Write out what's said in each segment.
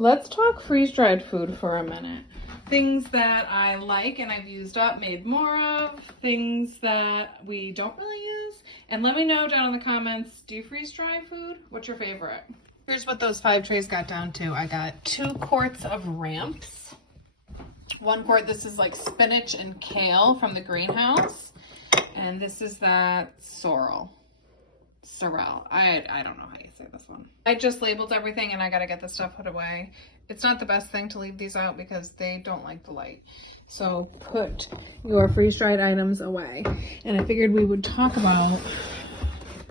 Let's talk freeze-dried food for a minute. Things that I like and I've used up, made more of, things that we don't really use. And let me know down in the comments, do you freeze-dry food? What's your favorite? Here's what those 5 trays got down to. I got 2 quarts of ramps. 1 quart, this is like spinach and kale from the greenhouse. And this is that sorrel. I don't know how you say this one. I just labeled everything and I gotta get the stuff put away. It's not the best thing to leave these out because they don't like the light. So put your freeze-dried items away. And I figured we would talk about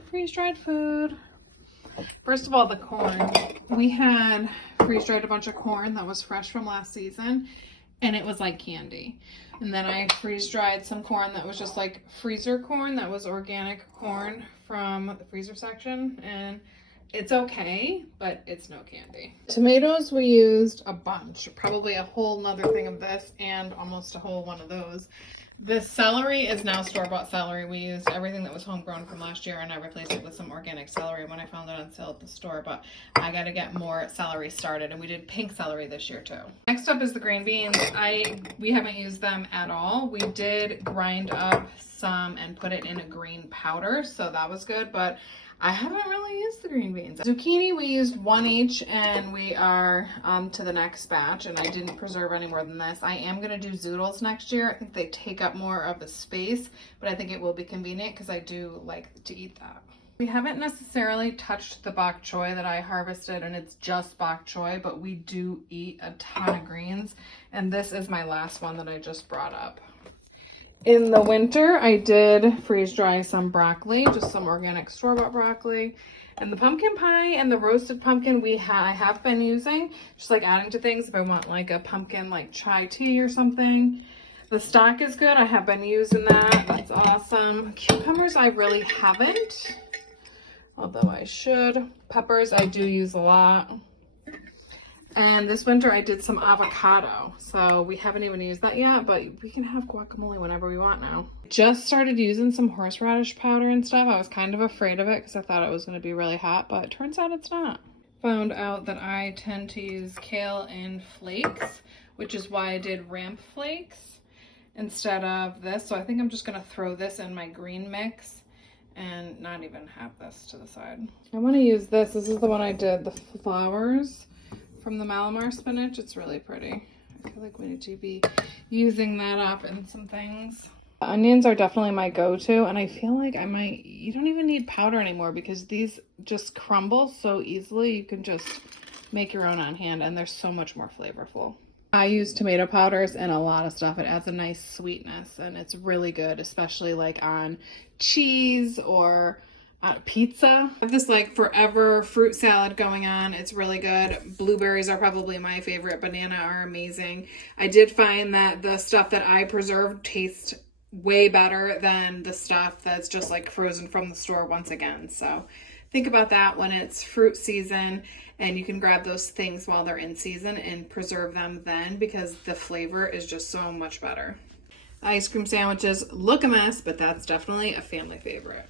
freeze-dried food. First of all, the corn. We had freeze-dried a bunch of corn that was fresh from last season and it was like candy. And then I freeze-dried some corn that was just like freezer corn, that was organic corn from the freezer section, and it's okay, but it's no candy. Tomatoes, we used a bunch, probably a whole nother thing of this and almost a whole one of those. This celery is now store-bought celery. We used everything that was homegrown from last year and I replaced it with some organic celery when I found it on sale at the store, but I gotta get more celery started, and we did pink celery this year too. Next up is the green beans. We haven't used them at all. We did grind up some and put it in a green powder, so that was good, but I haven't really used the green beans. Zucchini, we used 1 each and we are to the next batch, and I didn't preserve any more than this. I am going to do zoodles next year. I think they take up more of the space, but I think it will be convenient because I do like to eat that. We haven't necessarily touched the bok choy that I harvested, and it's just bok choy, but we do eat a ton of greens, and this is my last one that I just brought up. In the winter, I did freeze dry some broccoli, just some organic store-bought broccoli. And the pumpkin pie and the roasted pumpkin I have been using, just like adding to things if I want like a pumpkin like chai tea or something. The stock is good. I have been using that. That's awesome. Cucumbers, I really haven't, although I should. Peppers, I do use a lot. And this winter I did some avocado, so we haven't even used that yet, but we can have guacamole whenever we want now. Just started using some horseradish powder and stuff. I was kind of afraid of it because I thought it was going to be really hot, but it turns out it's not. Found out that I tend to use kale in flakes, which is why I did ramp flakes instead of this. So I think I'm just going to throw this in my green mix and not even have this to the side. I want to use this. This is the one I did, the flowers from the Malamar spinach. It's really pretty. I feel like we need to be using that up in some things. Onions are definitely my go-to, and I feel like you don't even need powder anymore because these just crumble so easily. You can just make your own on hand, and they're so much more flavorful. I use tomato powders in a lot of stuff. It adds a nice sweetness, and it's really good, especially like on cheese or pizza. I have this like forever fruit salad going on. It's really good. Blueberries are probably my favorite. Banana are amazing. I did find that the stuff that I preserved tastes way better than the stuff that's just like frozen from the store once again. So think about that when it's fruit season, and you can grab those things while they're in season and preserve them then, because the flavor is just so much better. Ice cream sandwiches look a mess, but that's definitely a family favorite.